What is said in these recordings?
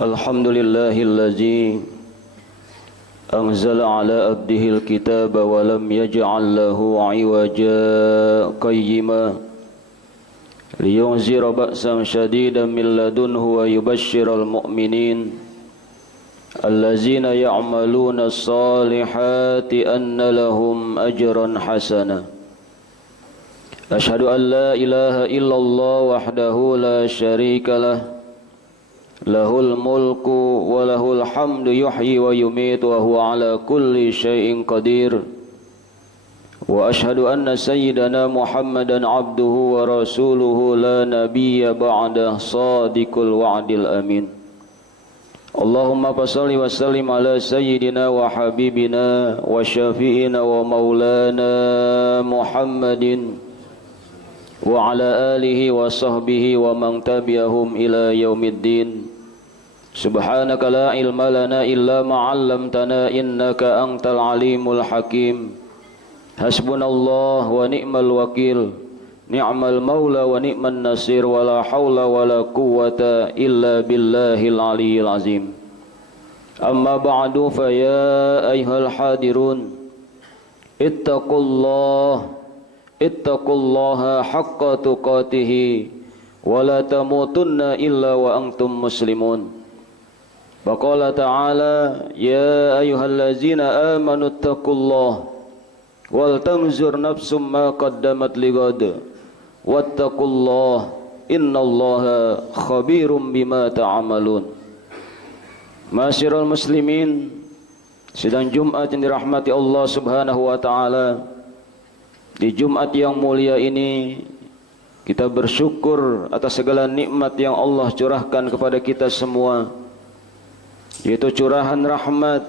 Alhamdulillahillazi anzala ala abdihil kitaba wa lam yaj'al lahu 'iwaja qayyima liyunzira ba'san shadidan min ladunhu wa yubashshiral mu'minin allazina ya'maluna as-salihati anna lahum ajran hasana. Asyhadu an la ilaha illallah wahdahu la syarika lah, lahul mulku wa lahul hamdu yuhyi wa yumitu wa huwa ala kulli syai'in qadir. Wa asyhadu anna sayyidana Muhammadan abduhu wa rasuluhu la nabiyya ba'dah sadiqul wa'dil amin. Allahumma fassalli wa sallim ala sayyidina wa habibina wa syafi'ina wa maulana Muhammadin wa ala alihi wa sahbihi wa man tabi'ahum ila yaumiddin. Subhanaka la ilma lana illa ma 'allamtana innaka antal alimul hakim. Hasbunallah wa ni'mal wakil, ni'mal maula wa ni'man nasir, wa la hawla wa la quwwata illa billahil aliyyil azim. Amma ba'du, fa ya ayyuhal hadirun ittaqullaha haqqa tuqatih wa la tamutunna illa wa antum muslimun. Wa qala ta'ala ya ayyuhallazina amanu ittaqullaha wal tanzur nafsum ma qaddamat lighad wattaqullaha innallaha khabirum bima ta'malun. Ma'asyiral muslimin, sidang Jumat yang dirahmati Allah Subhanahu wa taala, di Jumat yang mulia ini kita bersyukur atas segala nikmat yang Allah curahkan kepada kita semua, yaitu curahan rahmat,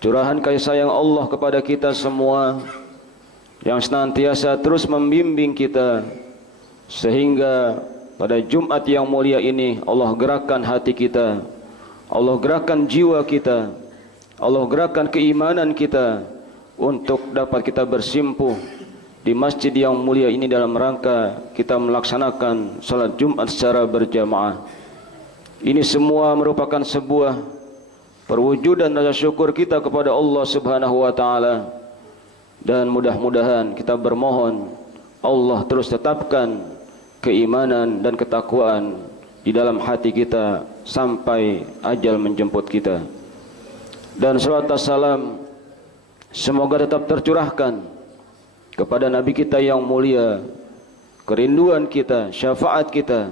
curahan kasih sayang Allah kepada kita semua yang senantiasa terus membimbing kita, sehingga pada Jumat yang mulia ini Allah gerakkan hati kita, Allah gerakkan jiwa kita, Allah gerakkan keimanan kita untuk dapat kita bersimpuh di masjid yang mulia ini dalam rangka kita melaksanakan salat Jumat secara berjamaah. Ini semua merupakan sebuah perwujudan rasa syukur kita kepada Allah Subhanahu wa taala, dan mudah-mudahan kita bermohon Allah terus tetapkan keimanan dan ketakwaan di dalam hati kita sampai ajal menjemput kita. Dan salawat dan salam semoga tetap tercurahkan kepada Nabi kita yang mulia, kerinduan kita, syafaat kita,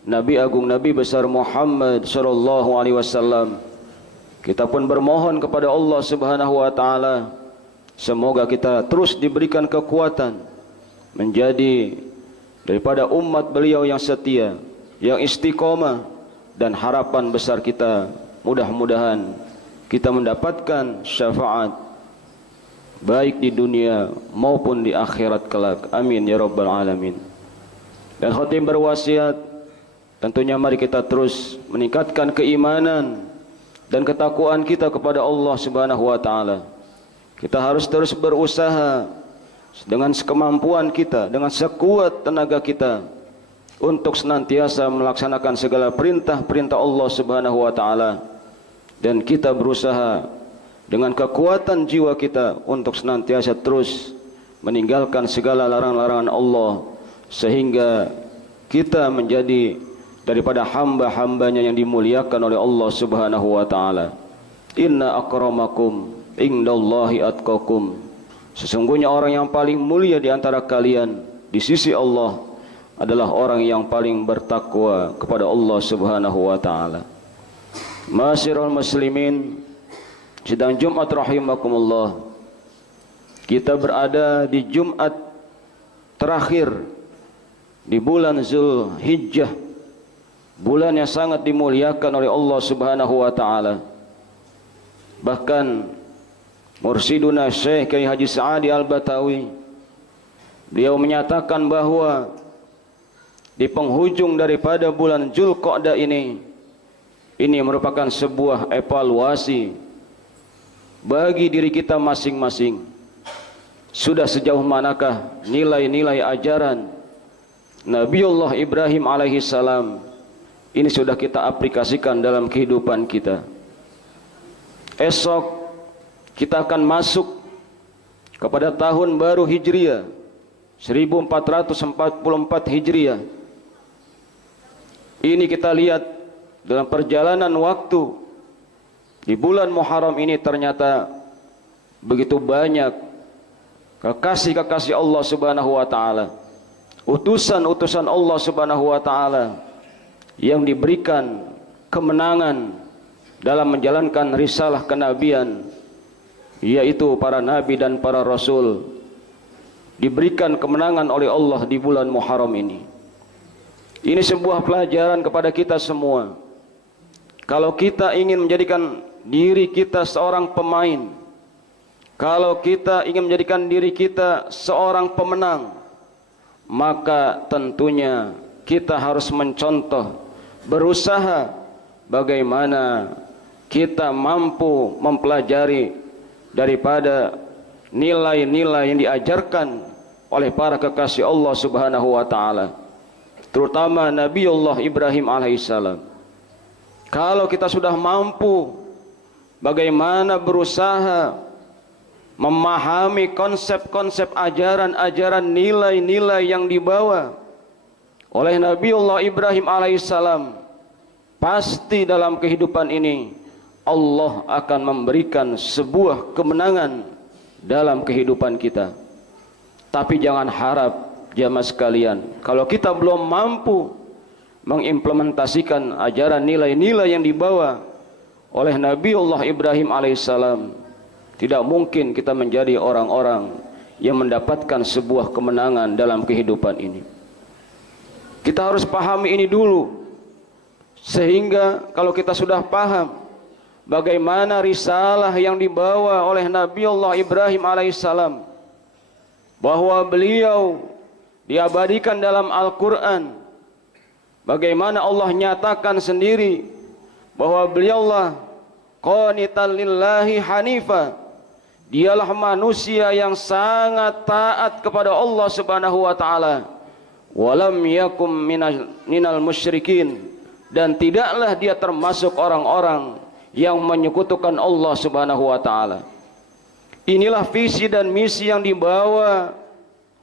Nabi Agung Nabi besar Muhammad sallallahu alaihi wasallam. Kita pun bermohon kepada Allah Subhanahu wa taala semoga kita terus diberikan kekuatan menjadi daripada umat beliau yang setia, yang istiqomah, dan harapan besar kita mudah-mudahan kita mendapatkan syafaat baik di dunia maupun di akhirat kelak. Amin ya rabbal alamin. Dan khatib berwasiat, tentunya mari kita terus meningkatkan keimanan dan ketakwaan kita kepada Allah Subhanahu wa taala. Kita harus terus berusaha dengan sekemampuan kita, dengan sekuat tenaga kita untuk senantiasa melaksanakan segala perintah-perintah Allah Subhanahu wa taala, dan kita berusaha dengan kekuatan jiwa kita untuk senantiasa terus meninggalkan segala larangan-larangan Allah, sehingga kita menjadi daripada hamba-hambanya yang dimuliakan oleh Allah Subhanahu wa taala. Inna akramakum indallahi atqakum. Sesungguhnya orang yang paling mulia di antara kalian di sisi Allah adalah orang yang paling bertakwa kepada Allah Subhanahu wa taala. Ma'asyiral muslimin, sidang Jumat rahimakumullah, kita berada di Jumat terakhir di bulan Zulhijjah, bulan yang sangat dimuliakan oleh Allah Subhanahu wa taala. Bahkan Mursiduna Syekh Kiai Haji Sa'adi Al-Batawi, beliau menyatakan bahwa di penghujung daripada bulan Zulqa'dah ini merupakan sebuah evaluasi bagi diri kita masing-masing. Sudah sejauh manakah nilai-nilai ajaran Nabiullah Ibrahim alaihi salam ini sudah kita aplikasikan dalam kehidupan kita. Esok kita akan masuk kepada tahun baru Hijriah 1444 Hijriah. Ini kita lihat dalam perjalanan waktu di bulan Muharram ini, ternyata begitu banyak kekasih-kekasih Allah Subhanahu wa taala, utusan-utusan Allah Subhanahu wa taala yang diberikan kemenangan dalam menjalankan risalah kenabian, yaitu para nabi dan para rasul, diberikan kemenangan oleh Allah di bulan Muharram ini. Ini sebuah pelajaran kepada kita semua. Kalau kita ingin menjadikan diri kita seorang pemain, kalau kita ingin menjadikan diri kita seorang pemenang, maka tentunya kita harus mencontoh, berusaha bagaimana kita mampu mempelajari daripada nilai-nilai yang diajarkan oleh para kekasih Allah Subhanahu wa taala, terutama Nabiullah Ibrahim alaihissalam. Kalau kita sudah mampu bagaimana berusaha memahami konsep-konsep ajaran-ajaran, nilai-nilai yang dibawa oleh Nabiullah Ibrahim alaihissalam, pasti dalam kehidupan ini Allah akan memberikan sebuah kemenangan dalam kehidupan kita. Tapi jangan harap jamaah sekalian, kalau kita belum mampu mengimplementasikan ajaran nilai-nilai yang dibawa oleh Nabiullah Ibrahim alaihissalam, tidak mungkin kita menjadi orang-orang yang mendapatkan sebuah kemenangan dalam kehidupan ini. Kita harus pahami ini dulu, sehingga kalau kita sudah paham bagaimana risalah yang dibawa oleh Nabiullah Ibrahim alaihissalam, bahwa beliau diabadikan dalam Al-Quran, bagaimana Allah nyatakan sendiri bahwa beliaulah qanitan lillahi hanifa, dialah manusia yang sangat taat kepada Allah Subhanahu wa taala, walam yakum minal musyrikin, dan tidaklah dia termasuk orang-orang yang menyekutukan Allah Subhanahu wa taala. Inilah visi dan misi yang dibawa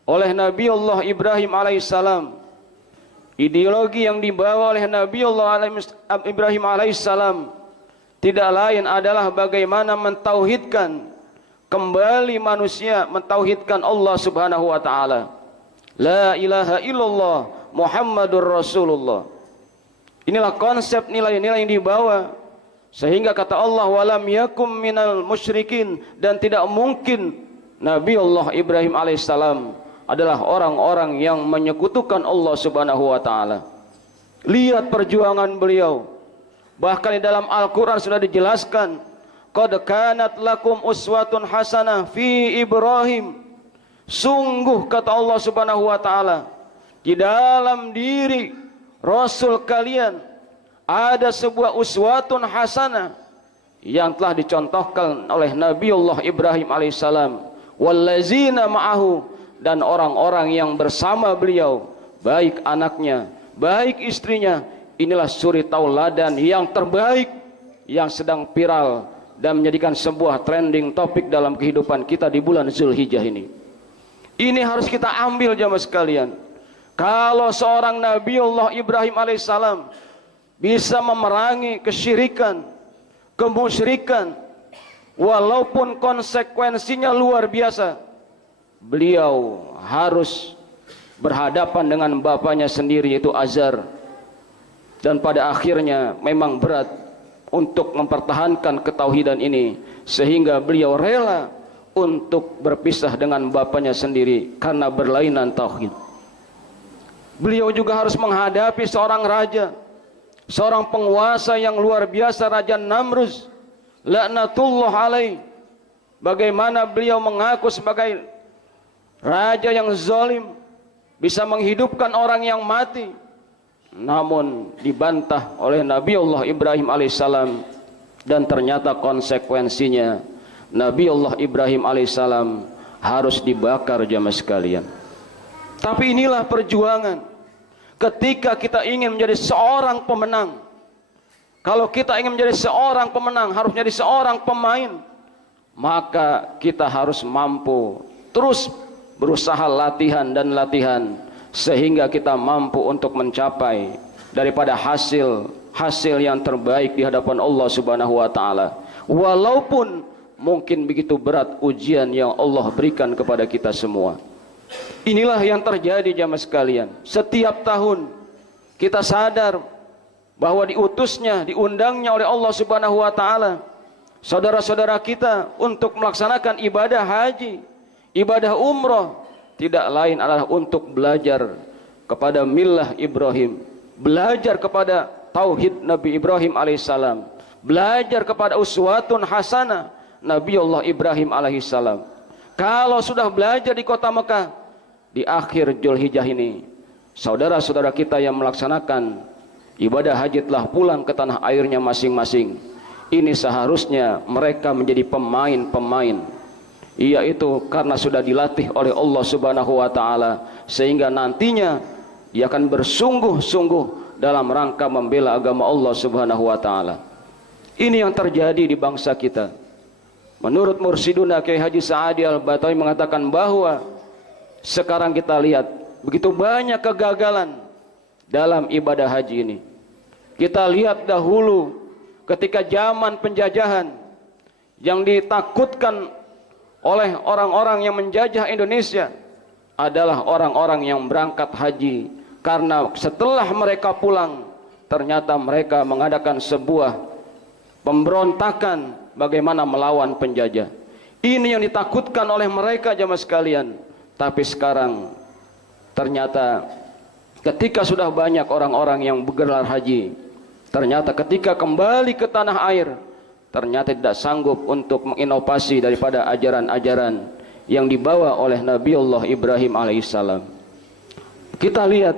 oleh Nabiullah Ibrahim alaihissalam. Ideologi yang dibawa oleh Nabiullah Ibrahim alaihissalam tidak lain adalah bagaimana mentauhidkan kembali manusia, mentauhidkan Allah Subhanahu wa taala. La ilaha illallah Muhammadur Rasulullah. Inilah konsep nilai-nilai yang dibawa, sehingga kata Allah walam yakum minal musyrikin, dan tidak mungkin Nabiullah Ibrahim alaihissalam adalah orang-orang yang menyekutukan Allah Subhanahu wa taala. Lihat perjuangan beliau. Bahkan di dalam Al-Qur'an sudah dijelaskan, qad kanat lakum uswatun hasanah fi Ibrahim. Sungguh kata Allah Subhanahu wa taala, di dalam diri Rasul kalian ada sebuah uswatun hasanah yang telah dicontohkan oleh Nabiullah Ibrahim alaihissalam, wallazina ma'ahu, dan orang-orang yang bersama beliau, baik anaknya, baik istrinya. Inilah suri tauladan yang terbaik yang sedang viral dan menjadikan sebuah trending topik dalam kehidupan kita di bulan Zulhijjah ini. Ini harus kita ambil jamaah sekalian. Kalau seorang Nabiullah Ibrahim alaihissalam bisa memerangi kesyirikan, kemusyrikan, walaupun konsekuensinya luar biasa, beliau harus berhadapan dengan bapaknya sendiri, yaitu Azar, dan pada akhirnya memang berat untuk mempertahankan ketauhidan ini, sehingga beliau rela untuk berpisah dengan bapaknya sendiri karena berlainan tauhid. Beliau juga harus menghadapi seorang raja, seorang penguasa yang luar biasa, Raja Namrus laknatullah alaih. Bagaimana beliau mengaku sebagai raja yang zalim, bisa menghidupkan orang yang mati, namun dibantah oleh Nabiullah Ibrahim alaihissalam, dan ternyata konsekuensinya Nabiullah Ibrahim alaihissalam harus dibakar jamaah sekalian. Tapi inilah perjuangan. Ketika kita ingin menjadi seorang pemenang, kalau kita ingin menjadi seorang pemenang, harus menjadi seorang pemain, maka kita harus mampu terus berusaha latihan dan latihan, sehingga kita mampu untuk mencapai daripada hasil yang terbaik di hadapan Allah Subhanahu wa taala. Walaupun mungkin begitu berat ujian yang Allah berikan kepada kita semua. Inilah yang terjadi jamaah sekalian. Setiap tahun kita sadar bahwa diundangnya oleh Allah Subhanahu wa taala saudara-saudara kita untuk melaksanakan ibadah haji, ibadah umrah, tidak lain adalah untuk belajar kepada millah Ibrahim, belajar kepada tauhid Nabi Ibrahim alaihissalam, belajar kepada uswatun hasanah Nabiullah Ibrahim alaihissalam. Kalau sudah belajar di kota Mekah, di akhir Dzulhijjah ini, saudara-saudara kita yang melaksanakan ibadah haji telah pulang ke tanah airnya masing-masing. Ini seharusnya mereka menjadi pemain-pemain, yaitu karena sudah dilatih oleh Allah Subhanahu wa taala, sehingga nantinya dia akan bersungguh-sungguh dalam rangka membela agama Allah Subhanahu wa taala. Ini yang terjadi di bangsa kita. Menurut Mursiduna Kiai Haji Sa'adi Al-Batawi mengatakan bahwa sekarang kita lihat begitu banyak kegagalan dalam ibadah haji ini. Kita lihat dahulu ketika zaman penjajahan, yang ditakutkan oleh orang-orang yang menjajah Indonesia adalah orang-orang yang berangkat haji, karena setelah mereka pulang ternyata mereka mengadakan sebuah pemberontakan bagaimana melawan penjajah. Ini yang ditakutkan oleh mereka jamaah sekalian. Tapi sekarang ternyata ketika sudah banyak orang-orang yang bergelar haji, ternyata ketika kembali ke tanah air, ternyata tidak sanggup untuk menginovasi daripada ajaran-ajaran yang dibawa oleh Nabiullah Ibrahim alaihissalam. Kita lihat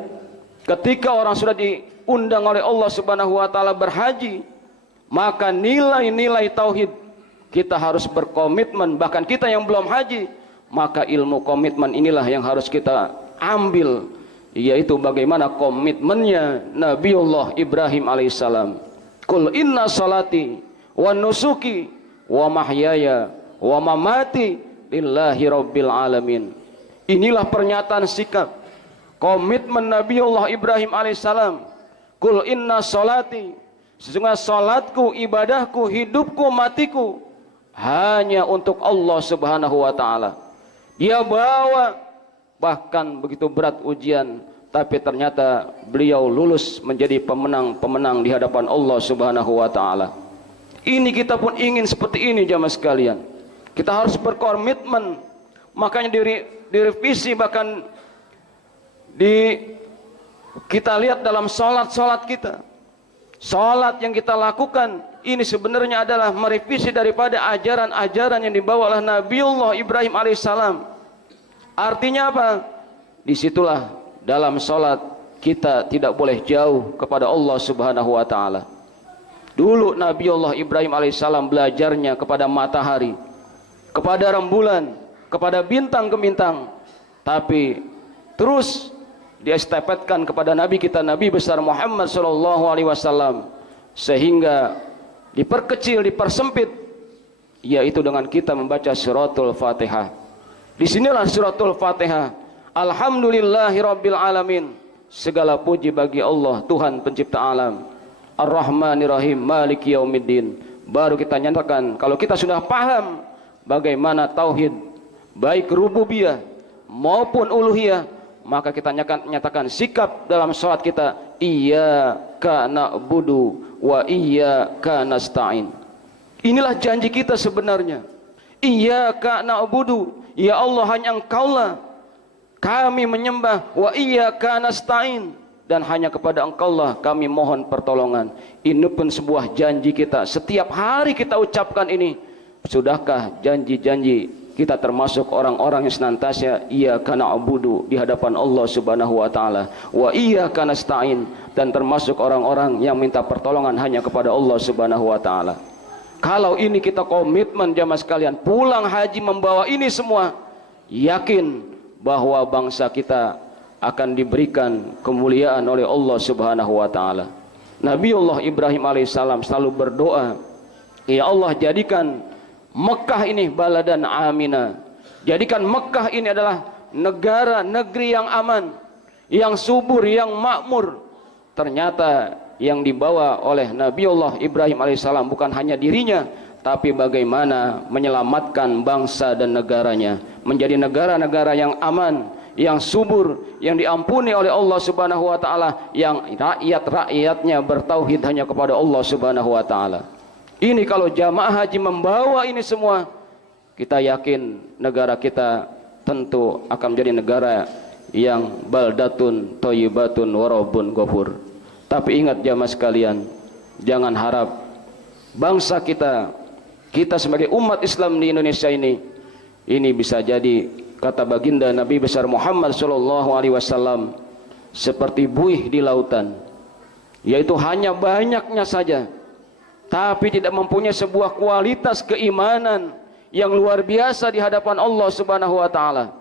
ketika orang sudah diundang oleh Allah Subhanahu wa taala berhaji, maka nilai-nilai tauhid kita harus berkomitmen. Bahkan kita yang belum haji, maka ilmu komitmen inilah yang harus kita ambil, yaitu bagaimana komitmennya Nabiullah Ibrahim alaihissalam. Qul inna salati wa nusuki wa mahyaya wa mamati lillahi rabbil alamin. Inilah pernyataan sikap komitmen Nabiullah Ibrahim alaihissalam. Qul inna salati, sesungguhnya salatku, ibadahku, hidupku, matiku hanya untuk Allah Subhanahu wa taala. Dia bawa bahkan begitu berat ujian, tapi ternyata beliau lulus menjadi pemenang-pemenang di hadapan Allah Subhanahu wa taala. Ini kita pun ingin seperti ini jamaah sekalian. Kita harus berkomitmen. Makanya direvisi, bahkan kita lihat dalam salat kita. Salat yang kita lakukan ini sebenarnya adalah merevisi daripada ajaran-ajaran yang dibawa oleh Nabiullah Ibrahim alaihissalam. Artinya apa? Disitulah dalam salat kita tidak boleh jauh kepada Allah Subhanahu wa taala. Dulu Nabiullah Ibrahim alaihissalam belajarnya kepada matahari, kepada rembulan, kepada bintang-bintang, tapi terus diestafetkan kepada Nabi kita, Nabi besar Muhammad sallallahu alaihi wasallam, sehingga diperkecil, dipersempit, yaitu dengan kita membaca suratul Fatihah. Disinilah suratul Fatihah. Alhamdulillahirabbil alamin. Segala puji bagi Allah, Tuhan pencipta alam. Ar-Rahmanir-Rahim, Maliki Yaumiddin. Baru kita nyatakan, kalau kita sudah paham bagaimana tauhid, baik rububiyah maupun uluhiyah, maka kita nyatakan sikap dalam salat kita, iyyaka na'budu wa iyyaka nasta'in. Inilah janji kita sebenarnya. Iyyaka na'budu, ya Allah hanya Engkaulah kami menyembah, wa iyyaka nasta'in, dan hanya kepada Engkaulah kami mohon pertolongan. Ini pun sebuah janji kita. Setiap hari kita ucapkan ini. Sudahkah janji-janji kita termasuk orang-orang yang senantiasa iyyaka na'budu di hadapan Allah Subhanahu wa taala, wa iyyaka nasta'in, dan termasuk orang-orang yang minta pertolongan hanya kepada Allah Subhanahu wa taala? Kalau ini kita komitmen jamaah sekalian, pulang haji membawa ini semua, yakin bahwa bangsa kita akan diberikan kemuliaan oleh Allah Subhanahu wa taala. Nabiullah Ibrahim alaihissalam selalu berdoa, ya Allah, jadikan Mekah ini baladan amina. Jadikan Mekah ini adalah negara, negeri yang aman, yang subur, yang makmur. Ternyata yang dibawa oleh Nabiullah Ibrahim alaihissalam bukan hanya dirinya, tapi bagaimana menyelamatkan bangsa dan negaranya menjadi negara-negara yang aman, yang subur, yang diampuni oleh Allah Subhanahu wa taala, yang rakyat-rakyatnya bertauhid hanya kepada Allah Subhanahu wa taala. Ini kalau jamaah haji membawa ini semua, kita yakin negara kita tentu akan menjadi negara yang baldatun thayyibatun warabun ghafur. Tapi ingat jamaah sekalian, jangan harap bangsa kita sebagai umat Islam di Indonesia ini bisa jadi, kata baginda Nabi besar Muhammad sallallahu alaihi wasallam, seperti buih di lautan, yaitu hanya banyaknya saja, tapi tidak mempunyai sebuah kualitas keimanan yang luar biasa di hadapan Allah Subhanahu wa taala.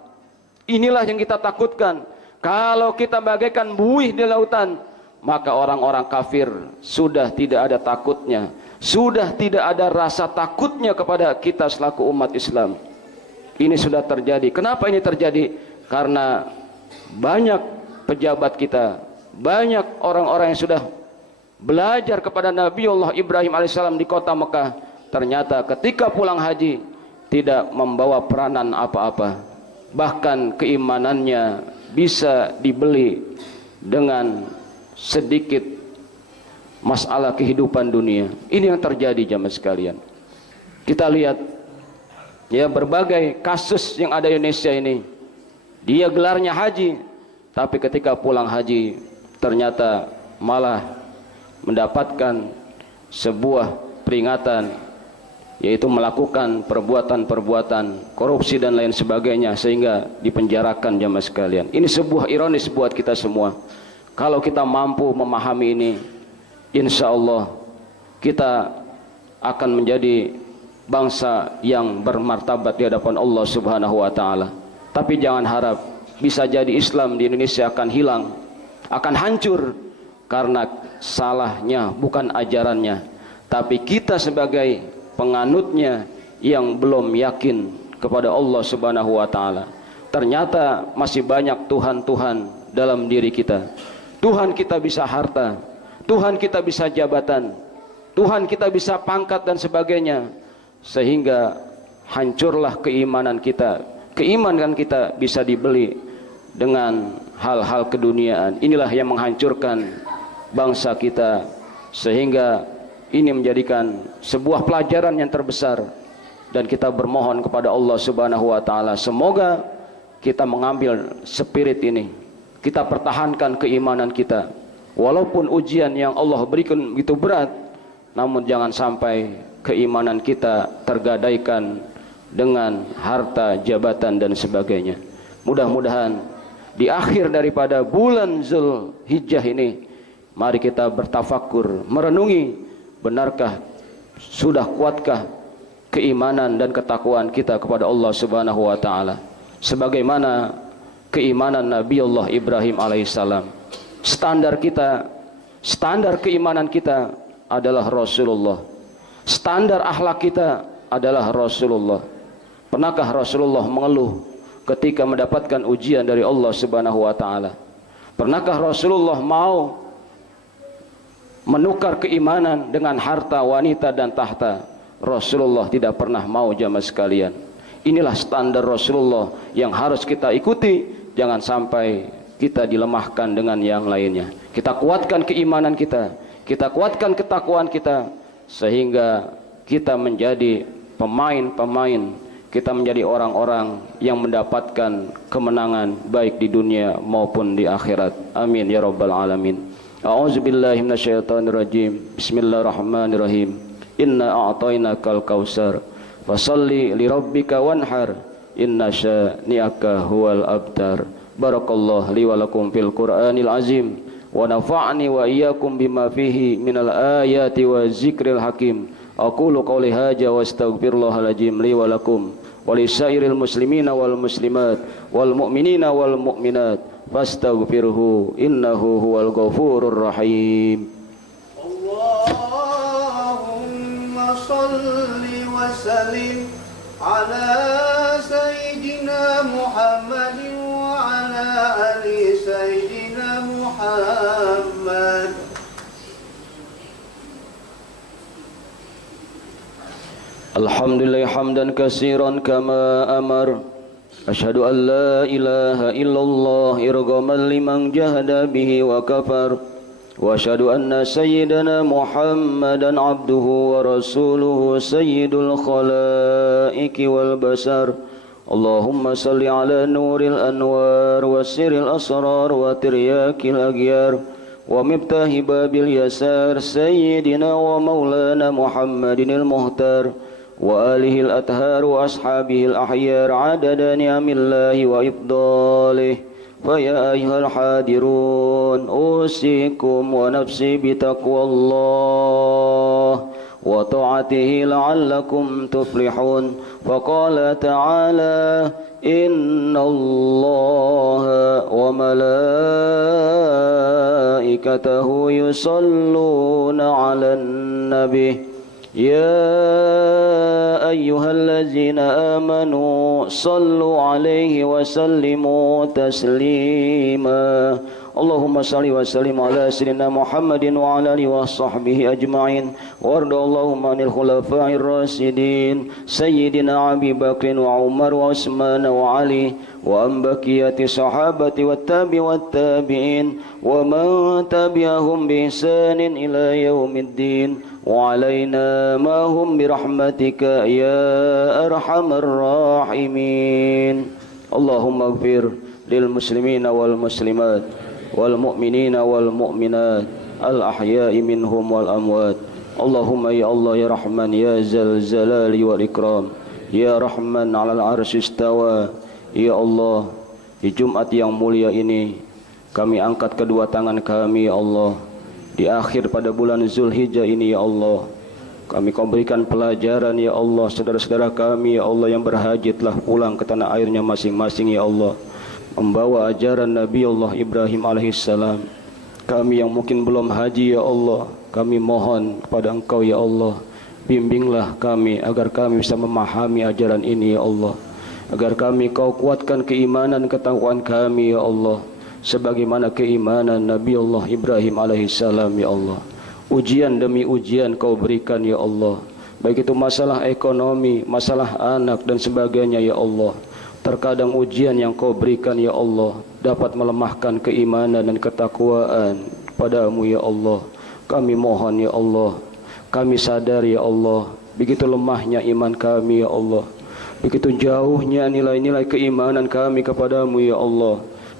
Inilah yang kita takutkan. Kalau kita bagaikan buih di lautan, maka orang-orang kafir sudah tidak ada takutnya, sudah tidak ada rasa takutnya kepada kita selaku umat Islam. Ini sudah terjadi. Kenapa ini terjadi? Karena banyak pejabat kita, banyak orang-orang yang sudah belajar kepada Nabiullah Ibrahim alaihissalam di kota Mekah, ternyata ketika pulang haji tidak membawa peranan apa-apa. Bahkan keimanannya bisa dibeli dengan sedikit masalah kehidupan dunia. Ini yang terjadi jamaah sekalian. Kita lihat ya berbagai kasus yang ada di Indonesia ini. Dia gelarnya haji, tapi ketika pulang haji ternyata malah mendapatkan sebuah peringatan, yaitu melakukan perbuatan-perbuatan korupsi dan lain sebagainya, sehingga dipenjarakan jamaah sekalian. Ini sebuah ironis buat kita semua. Kalau kita mampu memahami ini, insya Allah kita akan menjadi bangsa yang bermartabat di hadapan Allah Subhanahu wa taala. Tapi jangan harap bisa jadi Islam di Indonesia akan hilang, akan hancur karena salahnya bukan ajarannya, tapi kita sebagai penganutnya yang belum yakin kepada Allah Subhanahu wa taala. Ternyata masih banyak Tuhan-Tuhan dalam diri kita. Tuhan kita bisa harta, Tuhan kita bisa jabatan, Tuhan kita bisa pangkat dan sebagainya, sehingga hancurlah keimanan kita. Keimanan kita bisa dibeli dengan hal-hal keduniaan. Inilah yang menghancurkan bangsa kita, sehingga ini menjadikan sebuah pelajaran yang terbesar, dan kita bermohon kepada Allah Subhanahu wa taala semoga kita mengambil spirit ini, kita pertahankan keimanan kita walaupun ujian yang Allah berikan begitu berat, namun jangan sampai keimanan kita tergadaikan dengan harta, jabatan dan sebagainya. Mudah-mudahan di akhir daripada bulan Zulhijjah ini, mari kita bertafakur, merenungi, benarkah, sudah kuatkah keimanan dan ketakwaan kita kepada Allah Subhanahu wa taala sebagaimana keimanan Nabiullah Ibrahim alaihissalam. Standar kita, standar keimanan kita adalah Rasulullah. Standar akhlak kita adalah Rasulullah. Pernahkah Rasulullah mengeluh ketika mendapatkan ujian dari Allah Subhanahu wa taala? Pernahkah Rasulullah mau menukar keimanan dengan harta, wanita dan tahta? Rasulullah tidak pernah mau jamaah sekalian. Inilah standar Rasulullah yang harus kita ikuti. Jangan sampai kita dilemahkan dengan yang lainnya. Kita kuatkan keimanan kita, kita kuatkan ketakwaan kita, sehingga kita menjadi pemain-pemain, kita menjadi orang-orang yang mendapatkan kemenangan baik di dunia maupun di akhirat. Amin ya rabbal alamin. A'udzubillahi minasyaitonirrajim. Bismillahirrahmanirrahim. Inna a'tainakal kautsar fasalli lirabbika wanhar inna syani'aka huwal abtar. Barakallahu li wa lakum fil Qur'anil azim wa nafa'ni wa iyyakum bima fihi minal ayati wa zikril hakim. Aqulu qawli hadza wa astaghfirullahal azim li wa lakum ولسائر المسلمين والمسلمات والمؤمنين والمؤمنات فاستغفره إنه هو الغفور الرحيم. اللهم صل وسلم على سيدنا محمد وعلى آل سيدنا محمد. Alhamdulillah hamdan katsiran kama amar. Asyhadu an la ilaha illallah irghaman liman jahada bihi wa kafar. Wa asyhadu anna sayyidana Muhammadan abduhu wa rasuluhu sayyidul khalaiqi wal basar. Allahumma salli ala nuril anwar wa sirril asrar wa tiryakil aghyar wa miftahi babil yasar sayyidina wa maulana Muhammadinil muhtar wa alihil athhar wa ashabihil ahyar adada ni'amillahi wa ifdalih. Faya ayyuhal hadirun usikum wa nafsi bitaqwallah wa ta'atihi la'allakum tuflihun. Faqala ta'ala inna allaha wa malaikatahu yusalluna 'alan nabi يا أيها الذين آمنوا صلوا عليه وسلموا تسليما. اللهم صل وسلم على سيدنا محمد وعلى آله وصحبه أجمعين وارض اللهم عن الخلفاء الراشدين سيدنا أبي بكر وعمر وعثمان وعلي وعن بقية الصحابة والتابعين ومن تبعهم بإحسان إلى يوم الدين وعلينا ما هم برحمتك يا أرحم الراحمين. اللهم اغفر للمسلمين والمسلمات والمؤمنين والمؤمنات الأحياء منهم والأموات. اللهم يا الله يا رحمن يا ذا الجلال والإكرام يا رحمن على العرش استوى. Ya Allah, di Jumat yang mulia ini kami angkat kedua tangan kami ya Allah. Di akhir pada bulan Zulhijjah ini ya Allah, kami kau berikan pelajaran ya Allah. Saudara-saudara kami ya Allah yang berhaji telah pulang ke tanah airnya masing-masing ya Allah, membawa ajaran Nabi Allah Ibrahim alaihissalam. Kami yang mungkin belum haji ya Allah, kami mohon kepada Engkau ya Allah, bimbinglah kami agar kami bisa memahami ajaran ini ya Allah, agar kami kau kuatkan keimanan ketakwaan kami ya Allah, sebagaimana keimanan Nabi Allah Ibrahim alaihissalam ya Allah. Ujian demi ujian kau berikan ya Allah, baik itu masalah ekonomi, masalah anak dan sebagainya ya Allah. Terkadang ujian yang kau berikan ya Allah dapat melemahkan keimanan dan ketakwaan padamu ya Allah. Kami mohon ya Allah, kami sadar ya Allah, begitu lemahnya iman kami ya Allah, begitu jauhnya nilai-nilai keimanan kami kepadamu ya Allah.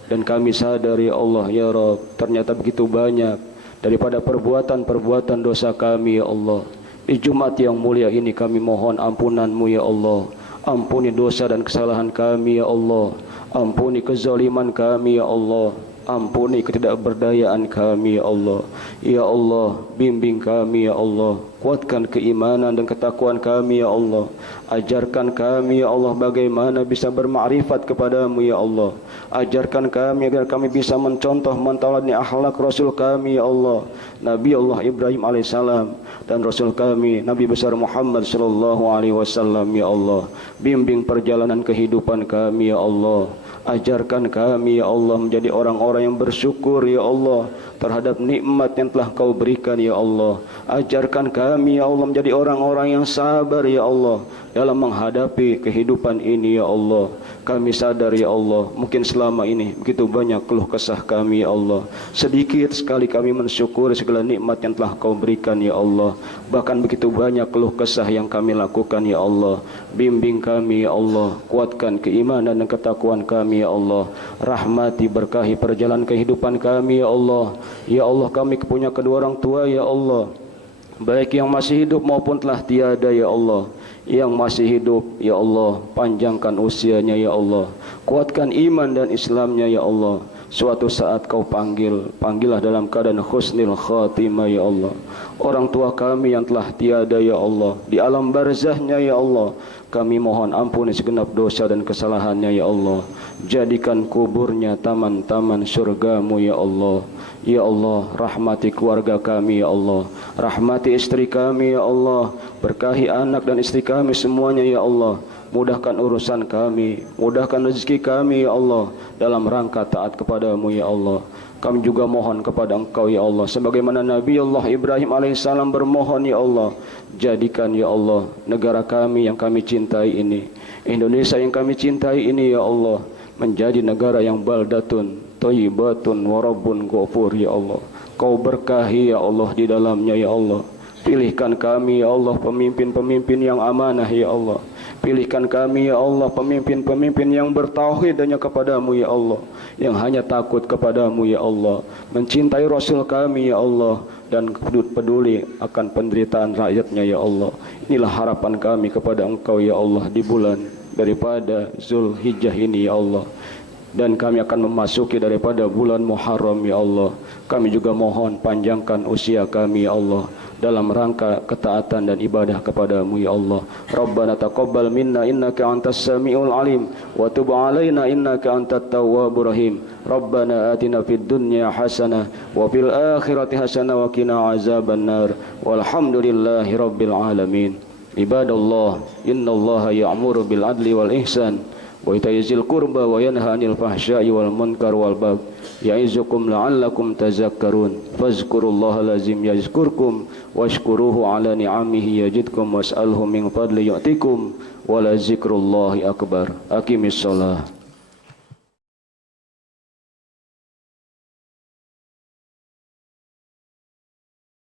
Dan kami sadar ya Allah ya Rabb, ternyata begitu banyak daripada perbuatan-perbuatan dosa kami ya Allah. Di Jumat yang mulia ini kami mohon ampunanmu ya Allah. Ampuni dosa dan kesalahan kami ya Allah. Ampuni kezaliman kami ya Allah. Ampuni ketidakberdayaan kami ya Allah. Ya Allah, bimbing kami ya Allah. Kuatkan keimanan dan ketakwaan kami ya Allah. Ajarkan kami ya Allah bagaimana bisa bermakrifat kepadamu ya Allah. Ajarkan kami agar kami bisa mencontoh mentaladani akhlak Rasul kami ya Allah, Nabi Allah Ibrahim alaihissalam, dan Rasul kami Nabi besar Muhammad sallallahu alaihi wasallam ya Allah. Bimbing perjalanan kehidupan kami ya Allah. Ajarkan kami ya Allah menjadi orang-orang yang bersyukur ya Allah terhadap nikmat yang telah kau berikan ya Allah. Ajarkan kami ya Allah menjadi orang-orang yang sabar ya Allah dalam menghadapi kehidupan ini ya Allah. Kami sadar ya Allah, mungkin selama ini begitu banyak keluh kesah kami ya Allah. Sedikit sekali kami mensyukuri segala nikmat yang telah kau berikan ya Allah. Bahkan begitu banyak keluh kesah yang kami lakukan ya Allah. Bimbing kami ya Allah, kuatkan keimanan dan ketakwaan kami ya Allah. Rahmati berkahi perjalanan kehidupan kami ya Allah. Ya Allah, kami punya kedua orang tua ya Allah, baik yang masih hidup maupun telah tiada ya Allah. Yang masih hidup ya Allah, panjangkan usianya ya Allah, kuatkan iman dan Islamnya ya Allah. Suatu saat kau panggillah dalam keadaan husnul khatimah ya Allah. Orang tua kami yang telah tiada ya Allah, di alam barzahnya ya Allah, Kami mohon ampuni segenap dosa dan kesalahannya ya Allah. Jadikan kuburnya taman-taman surgamu ya Allah. Ya Allah, rahmati keluarga kami ya Allah. Rahmati istri kami ya Allah. Berkahi anak dan istri kami semuanya ya Allah. Mudahkan urusan kami, mudahkan rezeki kami ya Allah, dalam rangka taat kepadamu ya Allah. Kami juga mohon kepada Engkau ya Allah, sebagaimana Nabi Allah Ibrahim alaihissalam bermohon ya Allah, jadikan ya Allah negara kami yang kami cintai ini, Indonesia yang kami cintai ini ya Allah, menjadi negara yang baldatun thayyibatun warabun ghafur ya Allah. Kau berkahi ya Allah di dalamnya ya Allah. Pilihkan kami ya Allah pemimpin-pemimpin yang amanah ya Allah. Pilihkan kami ya Allah pemimpin-pemimpin yang bertauhid hanya kepadamu ya Allah, yang hanya takut kepadamu ya Allah, mencintai Rasul kami ya Allah, dan peduli akan penderitaan rakyatnya ya Allah. Inilah harapan kami kepada Engkau ya Allah di bulan daripada Zulhijjah ini ya Allah. Dan kami akan memasuki daripada bulan Muharram ya Allah. Kami juga mohon panjangkan usia kami ya Allah, dalam rangka ketaatan dan ibadah kepadamu ya Allah. Rabbana taqabbal minna innaka antas samiul alim wa tub alaina innaka antat tawwabur rahim. Rabbana atina fid dunya hasanah wa fil akhirati hasanah wa qina azabannar. Walhamdulillahi rabbil alamin. Ibadallah, innallaha ya'muru bil adli wal ihsan wa ita'i dzil qurba wa yanha 'anil fahsya'i wal munkar wal baghi ya'izukum la'allakum tazakkarun. Fazkurullaha lazim yazkurkum washkuruhu ala ni'amihi yazidkum was'alhu min fadli yu'tikum wa la zikrullahi akbar. Aqimis shalah.